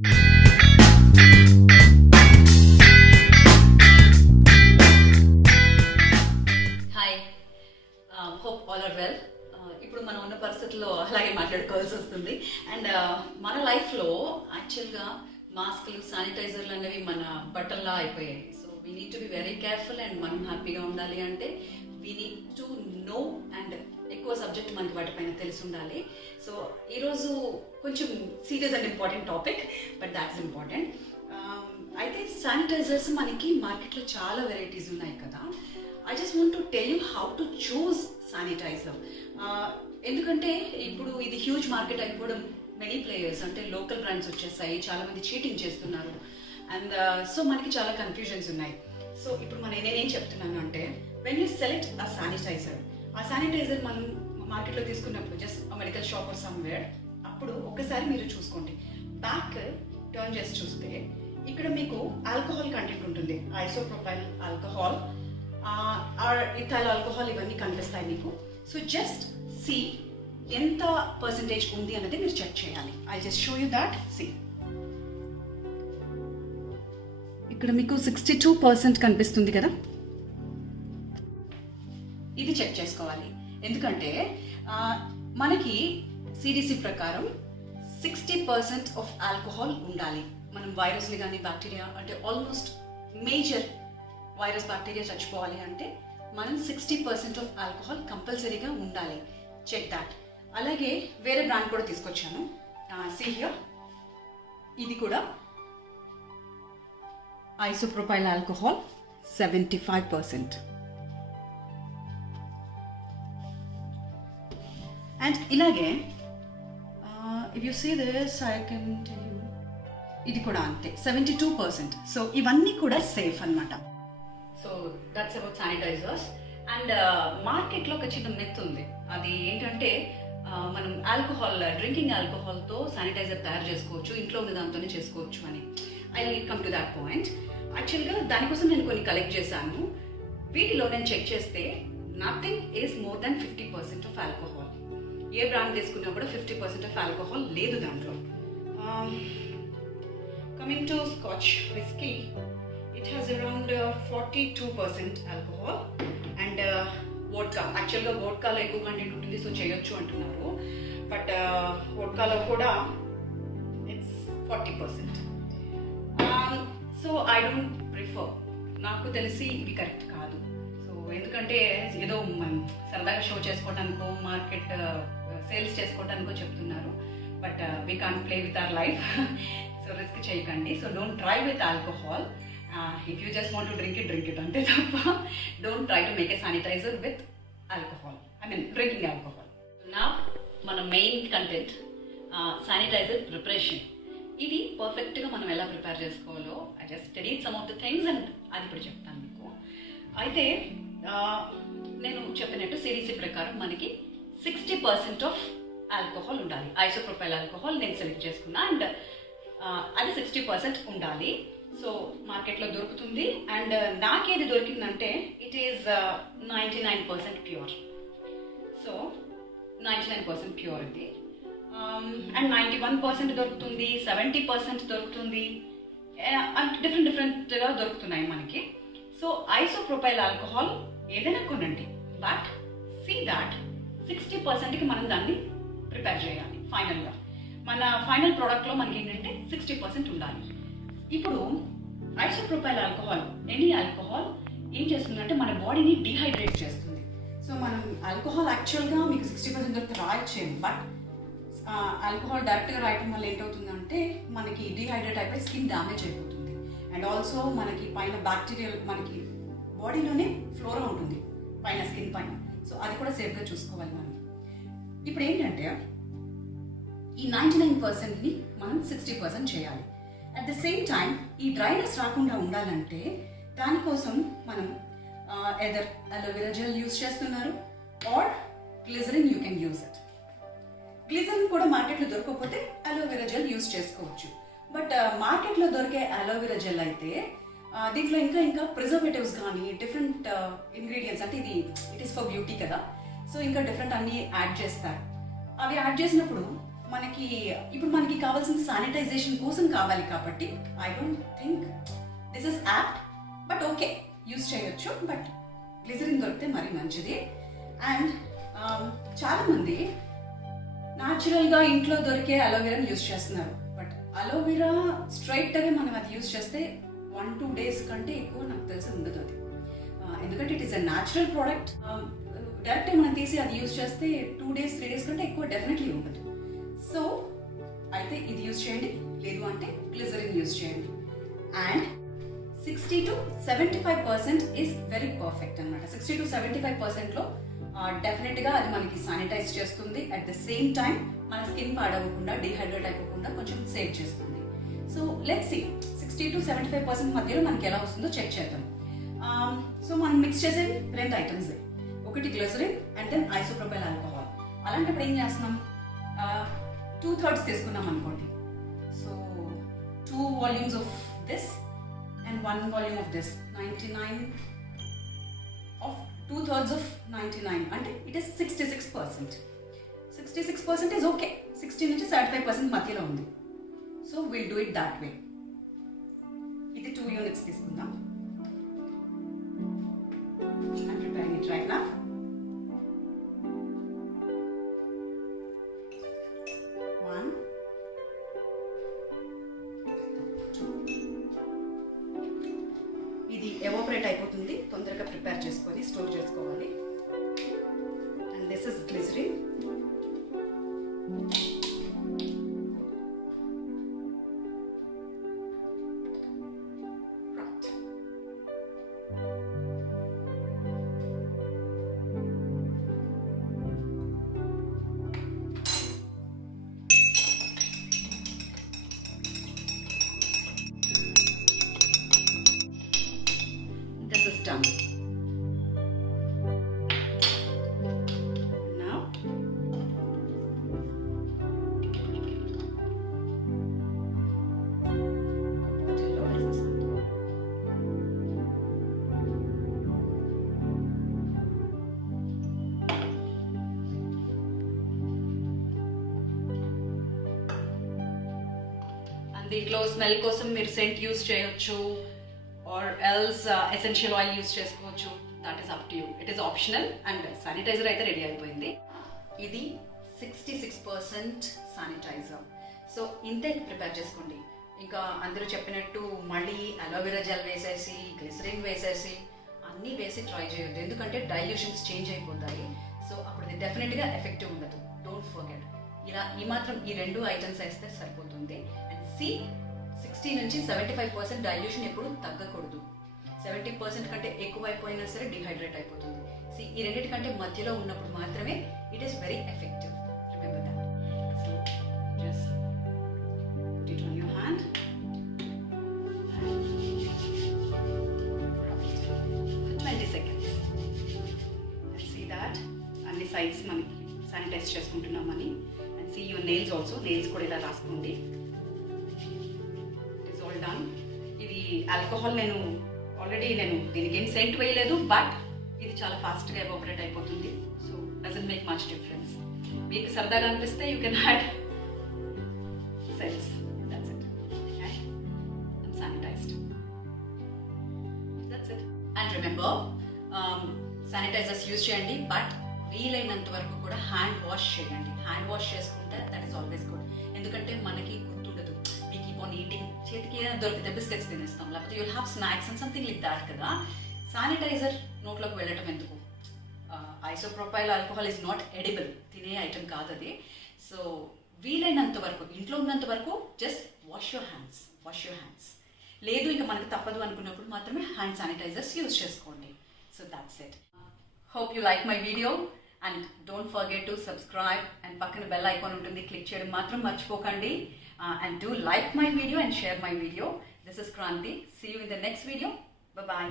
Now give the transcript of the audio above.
Hi, hope all are well. ఇప్పుడు మనం ఉన్న పరిస్థితుల్లో అలాగే మాట్లాడుకోవాల్సి వస్తుంది. అండ్ మన లైఫ్లో యాక్చువల్గా మాస్కులు, శానిటైజర్లు అనేవి మన బట్టల్లా అయిపోయాయి. So we need to be very careful. And మనం హ్యాపీగా ఉండాలి అంటే we need to know and ఎక్కువ సబ్జెక్ట్ మనకి వాటిపైన తెలిసి ఉండాలి. సో ఈరోజు కొంచెం serious and important topic, but that's important. అయితే శానిటైజర్స్ మనకి మార్కెట్లో చాలా వెరైటీస్ ఉన్నాయి కదా. I just want to tell you how to choose sanitiser. ఎందుకంటే ఇప్పుడు ఇది హ్యూజ్ మార్కెట్ అయిపోవడం, మెనీ ప్లేయర్స్ అంటే లోకల్ బ్రాండ్స్ వచ్చేసాయి, చాలామంది చీటింగ్ చేస్తున్నారు. అండ్ సో మనకి చాలా కన్ఫ్యూజన్స్ ఉన్నాయి. సో ఇప్పుడు నేనేం చెప్తున్నాను అంటే, when you select a sanitiser, ఆ శానిటైజర్ మనం మార్కెట్లో తీసుకున్నప్పుడు just medical shop or somewhere, అప్పుడు ఒక్కసారి మీరు చూసుకోండి, బ్యాక్ టర్న్ చేసి చూస్తే ఇక్కడ మీకు ఆల్కహాల్ కంటెంట్ ఉంటుంది. ఐసోప్రొపైల్ ఆల్కహాల్, ఇథైల్ ఆల్కహాల్, ఇవన్నీ కనిపిస్తాయి మీకు. సో జస్ట్ సి ఎంత పర్సంటేజ్ ఉంది అన్నది మీరు చెక్ చేయాలి. I just show you that. See, ఇక్కడ మీకు 62% కనిపిస్తుంది కదా, ఇది చెక్ చేసుకోవాలి. ఎందుకంటే మనకి సిడిసి ప్రకారం 60% ఆఫ్ ఆల్కహాల్ ఉండాలి. మనం వైరస్ని కానీ బ్యాక్టీరియా అంటే ఆల్మోస్ట్ మేజర్ వైరస్ బ్యాక్టీరియా చచ్చిపోవాలి అంటే మనం 60% ఆఫ్ ఆల్కహాల్ కంపల్సరీగా ఉండాలి. Check that. అలాగే వేరే బ్రాండ్ కూడా తీసుకొచ్చాను. సీ హియర్, ఇది కూడా ఐసోప్రొపైల్ ఆల్కహాల్ 75%. అండ్ ఇలాగే if you see this, I can tell you, ఇది కూడా అంతే 72%. సో ఇవన్నీ కూడా సేఫ్ అన్నమాట. So that's about sanitisers. And మార్కెట్లో ఒక చిన్న మిత్ ఉంది. అది ఏంటంటే మనం ఆల్కహాల్, డ్రింకింగ్ ఆల్కహాల్తో శానిటైజర్ తయారు చేసుకోవచ్చు, ఇంట్లో ఉన్న దాంతోనే చేసుకోవచ్చు అని. I will come to that point. యాక్చువల్గా దానికోసం నేను కొన్ని కలెక్ట్ చేశాను. వీటిలో నేను చెక్ చేస్తే nothing is more than 50% of alcohol. A brand తీసుకున్నా కూడా 50% ఆఫ్ ఆల్కహాల్ లేదు దాంట్లో. Coming to scotch whisky, it has around 42% alcohol. and vodka, యాక్చువల్గా వోడ్కాలో ఎక్కువ కంటెంట్ ఉంటుంది, సో చేయొచ్చు అంటున్నారు. బట్ వోడ్కాలో కూడా it's 40%. So I don't prefer. నాకు తెలిసి ఇది కరెక్ట్ కాదు. సో ఎందుకంటే ఏదో మనం సరదాగా షో చేసుకోవడానికో, మార్కెట్ సేల్స్ చేసుకోవడానికో చెప్తున్నారు. But we can't play with our life. So risk చేయకండి. So don't try with alcohol. If you just want to drink it ante tappa. Don't try to make a sanitizer with alcohol. I mean drinking alcohol. Now mana main content, sanitizer preparation. ఇది పర్ఫెక్ట్గా మనం ఎలా prepare చేసుకోవాలో I just studied some of the things and అది ఇప్పుడు చెప్తాను మీకు. అయితే నేను చెప్పినట్టు సిడిసి ప్రకారం మనకి 60% ఆఫ్ ఆల్కహాల్ ఉండాలి. ఐసోప్రొపైల్ ఆల్కహాల్ నేను సెలెక్ట్ చేసుకున్నా. అండ్ అది 60% ఉండాలి. సో మార్కెట్లో దొరుకుతుంది. అండ్ నాకేది దొరికిందంటే it is 99% pure. So 99% pure ఇది. అండ్ 91% దొరుకుతుంది, 70% దొరుకుతుంది, డిఫరెంట్గా దొరుకుతున్నాయి మనకి. సో ఐసోప్రొపైల్ ఆల్కహాల్ ఏదైనా కొనండి, బట్ సీ దాట్ 60%కి మనం దాన్ని ప్రిపేర్ చేయాలి. ఫైనల్గా మన ఫైనల్ ప్రోడక్ట్లో మనకి ఏంటంటే 60% ఉండాలి. ఇప్పుడు ఐసోప్రొపైల్ ఆల్కహాల్, ఎనీ ఆల్కహాల్ ఏం చేస్తుందంటే మన బాడీని డీహైడ్రేట్ చేస్తుంది. సో మనం ఆల్కహాల్ యాక్చువల్గా మీకు 60% వరకు రాయొచ్చేది, బట్ ఆల్కహాల్ డైరెక్ట్గా రాయటం వల్ల ఏంటవుతుందంటే మనకి డీహైడ్రేట్ అయిపోయి స్కిన్ డ్యామేజ్ అయిపోతుంది. అండ్ ఆల్సో మనకి పైన బ్యాక్టీరియల్, మనకి బాడీలోనే ఫ్లోరా ఉంటుంది పైన, స్కిన్ పైన. సో అది కూడా సేఫ్గా చూసుకోవాలి మనం. ఇప్పుడు ఏంటంటే ఈ 99%ని మనం 60% చేయాలి. అట్ ద సేమ్ టైం ఈ డ్రైనెస్ రాకుండా ఉండాలంటే దానికోసం మనం ఎదర్ అలోవెరా జెల్ యూస్ చేస్తున్నారు or glycerin, you can use it. Glycerin కూడా మార్కెట్లో దొరకకపోతే అలోవెరా జెల్ యూస్ చేసుకోవచ్చు. బట్ మార్కెట్లో దొరికే అలోవెరా జెల్ అయితే దీంట్లో ఇంకా ప్రిజర్వేటివ్స్ కానీ డిఫరెంట్ ఇంగ్రీడియంట్స్, అంటే ఇది ఇట్ ఈస్ ఫర్ బ్యూటీ కదా, సో ఇంకా డిఫరెంట్ అన్నీ యాడ్ చేస్తారు. అవి యాడ్ చేసినప్పుడు మనకి ఇప్పుడు మనకి కావాల్సిన శానిటైజేషన్ కోసం కావాలి కాబట్టి I don't think this is apt, but okay use చేయొచ్చు. బట్ గ్లిజరిన్ దొరికితే మరీ మంచిది. అండ్ చాలామంది న్యాచురల్గా ఇంట్లో దొరికే అలోవెరాని యూజ్ చేస్తున్నారు. బట్ అలోవెరా స్ట్రైట్ అవే మనం అది యూజ్ చేస్తే 1-2 days కంటే ఎక్కువ నాకు తెలిసి ఉండదు అది. ఎందుకంటే it is a natural product. డైరెక్ట్గా మనం తీసి అది యూజ్ చేస్తే 2 days 3 days కంటే ఎక్కువ డెఫినెట్లీ ఉండదు. సో అయితే ఇది యూజ్ చేయండి, లేదు అంటే గ్లిజరిన్ యూజ్ చేయండి. అండ్ 60-75% ఈజ్ వెరీ పర్ఫెక్ట్ అనమాట. 60-75%లో డెఫినెట్గా అది మనకి శానిటైజ్ చేస్తుంది. అట్ ద సేమ్ టైం మన స్కిన్ పాడవకుండా, డిహైడ్రేట్ అయిపోకుండా కొంచెం సేవ్ చేస్తుంది. సో లెట్స్ సీ 60-75% మధ్యలో మనకి ఎలా వస్తుందో చెక్ చేద్దాం. సో మనం మిక్స్ చేసేవి 2 ఐటమ్స్, ఒకటి గ్లిజరిన్ అండ్ దెన్ ఐసోప్రోపైల్ ఆల్కహాల్. అలాంటప్పుడు ఏం చేస్తున్నాం, 2/3 తీసుకున్నాం అనుకోండి. So 2 volumes of this and 1 volume of this, 99 of 2/3 of 99 అంటే ఇట్ ఈస్ 66%. 66% ఈజ్ ఓకే, 60-75% మధ్యలో ఉంది. So will do it that way. ఇది 2 units తీసుకుందాం. I'm preparing it right now. One, 2. ఇది ఎవాపరేట్ అయిపోతుంది, తొందరగా ప్రిపేర్ చేసుకొని స్టోర్ చేసుకోవాలి. And this is glycerin. Done. Now దీంట్లో స్మెల్ కోసం మీరు సెంట్ యూజ్ చేయొచ్చు, or else essential oil use చేసుకోవచ్చు. That is up to you, it is optional. And sanitiser అయితే రెడీ అయిపోయింది. ఇది 66% శానిటైజర్. సో ఇంతే ప్రిపేర్ చేసుకోండి. ఇంకా అందరూ చెప్పినట్టు మళ్ళీ అలోవెరా జెల్ వేసేసి, గ్లిసరిన్ వేసేసి, అన్నీ వేసి ట్రై చేయొద్దు. ఎందుకంటే డైల్యూషన్స్ చేంజ్ అయిపోతాయి. సో అప్పుడు ఇది డెఫినెట్గా ఎఫెక్టివ్ ఉండదు. డోంట్ ఫర్గెట్, ఇలా ఈ మాత్రం ఈ 2 ఐటమ్స్ వేస్తే సరిపోతుంది. అండ్ 60-75% డైల్యూషన్ ఎప్పుడు తగ్గకూడదు. 70% కంటే ఎక్కువ అయిపోయినా సరే డిహైడ్రేట్ అయిపోతుంది. ఈ రెండింటికంటే మధ్యలో ఉన్నప్పుడు మాత్రమే it is very effective. Remember that. So just put it on your hand. 20 seconds. See that అన్ని సైడ్స్ మనకి శానిటైజ్ చేసుకుంటున్నామని. And see your nails also. Nails కూడా ఇలా రాసుకోండి. డన్. ఇది ఆల్కహాల్ నేను దీనికి ఏం సెంట్ వేయలేదు, బట్ ఇది చాలా ఫాస్ట్గా ఎవాపరేట్ అయిపోతుంది. So doesn't make much difference. మీకు సరదాగా అనిపిస్తే you can add sense. That's it. And sanitised. That's it. And remember, sanitisers use చేయండి, బట్ వీలైనంత వరకు కూడా హ్యాండ్ వాష్ చేయండి. హ్యాండ్ వాష్ చేసుకుంటే దట్ ఈస్ ఆల్వేస్ గుడ్. ఎందుకంటే మనకి గుర్తుండదు, we keep on eating, చేతికి ఏదైనా దొరికితే బిస్కెట్స్ తినేస్తాం, లేకపోతే you'll have snacks and something like that కదా. శానిటైజర్ నోట్లోకి వెళ్ళటం ఎందుకు? ఐసోప్రోపైల్ ఆల్కహాల్ ఈజ్ నాట్ ఎడిబుల్, తినే ఐటమ్ కాదు అది. సో వీలైనంత వరకు, ఇంట్లో ఉన్నంత వరకు జస్ట్ వాష్ యువర్ హ్యాండ్స్. లేదు ఇంకా మనకు తప్పదు అనుకున్నప్పుడు మాత్రమే హ్యాండ్ శానిటైజర్స్ యూజ్ చేసుకోండి. So that's it. Hope you like my video. And don't forget to subscribe. And పక్కన బెల్ ఐకాన్ ఉంటుంది, క్లిక్ చేయడం మాత్రం మర్చిపోకండి. And do like my video and share my video. This is Kranti. See you in the next video. Bye-bye.